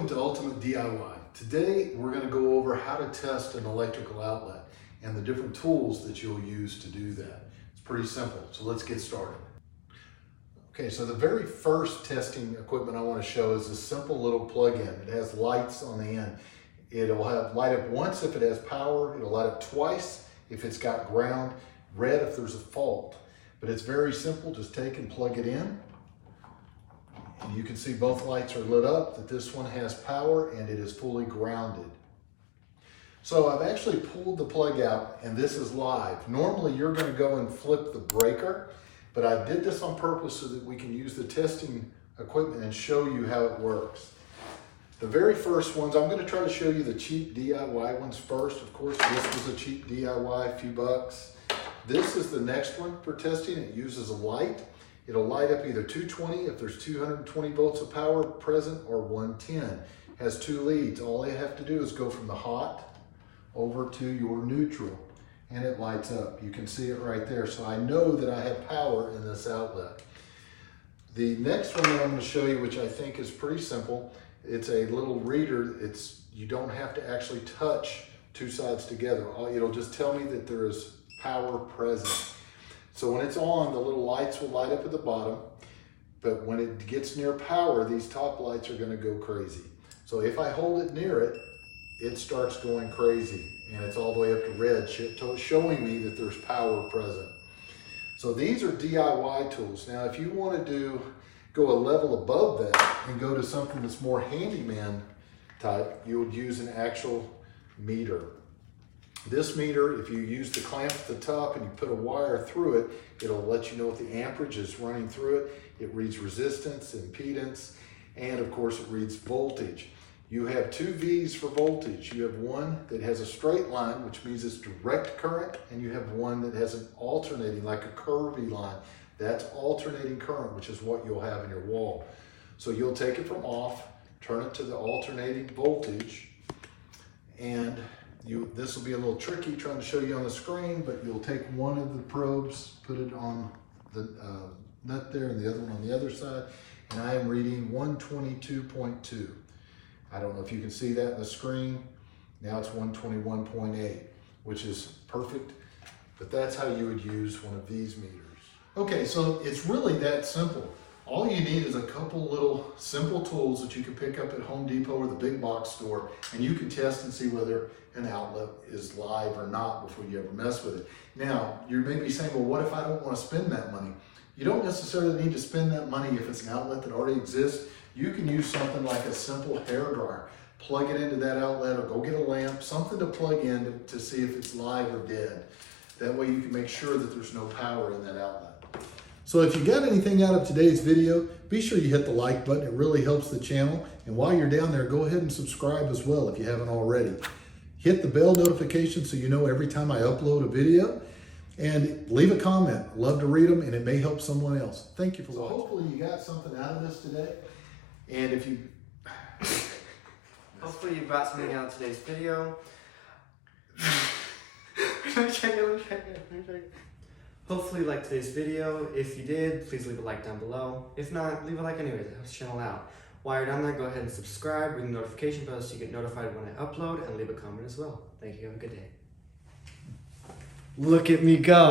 Welcome to Ultimate DIY. Today we're going to go over how to test an electrical outlet and the different tools that you'll use to do that. It's pretty simple, so let's get started. Okay, so the very first testing equipment I want to show is this simple little plug-in. It has lights on the end. It'll have light up once if it has power, it'll light up twice if it's got ground, red if there's a fault. But it's very simple, just take and plug it in. And you can see both lights are lit up, that this one has power and it is fully grounded. So I've actually pulled the plug out and this is live. Normally you're going to go and flip the breaker, but I did this on purpose so that we can use the testing equipment and show you how it works. The very first ones, I'm going to try to show you the cheap DIY ones first. Of course, this was a cheap DIY, a few bucks. This is the next one for testing. It uses a light. It'll light up either 220 if there's 220 volts of power present, or 110. Has two leads. All they have to do is go from the hot over to your neutral and it lights up. You can see it right there. So I know that I have power in this outlet. The next one that I'm going to show you, which I think is pretty simple, it's a little reader. You don't have to actually touch two sides together. It'll just tell me that there is power present. So when it's on, the little lights will light up at the bottom, but when it gets near power, these top lights are going to go crazy. So if I hold it near it, it starts going crazy and it's all the way up to red, showing me that there's power present. So these are DIY tools. Now if you want to go a level above that and go to something that's more handyman type, you would use an actual meter. This meter, if you use the clamp at the top and you put a wire through it, it'll let you know what the amperage is running through it. It reads resistance, impedance, and of course it reads voltage. You have two V's for voltage. You have one that has a straight line, which means it's direct current, and you have one that has an alternating, like a curvy line. That's alternating current, which is what you'll have in your wall. So you'll take it from off, turn it to the alternating voltage, and this will be a little tricky trying to show you on the screen, but you'll take one of the probes, put it on the nut there and the other one on the other side, and I am reading 122.2. I don't know if you can see that in the screen. Now it's 121.8, which is perfect, but that's how you would use one of these meters. Okay, so it's really that simple. All you need is a couple little simple tools that you can pick up at Home Depot or the big box store, and you can test and see whether an outlet is live or not before you ever mess with it. Now, you may be saying, well, what if I don't want to spend that money? You don't necessarily need to spend that money if it's an outlet that already exists. You can use something like a simple hair dryer. Plug it into that outlet or go get a lamp, something to plug in to see if it's live or dead. That way you can make sure that there's no power in that outlet. So if you got anything out of today's video, be sure you hit the like button. It really helps the channel. And while you're down there, go ahead and subscribe as well if you haven't already. Hit the bell notification so you know every time I upload a video. And leave a comment. Love to read them, and it may help someone else. Thank you for watching. Hopefully you got something out of this today. And if you... Hopefully you got something out of today's video. Hopefully you liked today's video. If you did, please leave a like down below. If not, leave a like anyways. It helps the channel out. While you're down there, go ahead and subscribe, ring the notification bell so you get notified when I upload, and leave a comment as well. Thank you. Have a good day. Look at me go.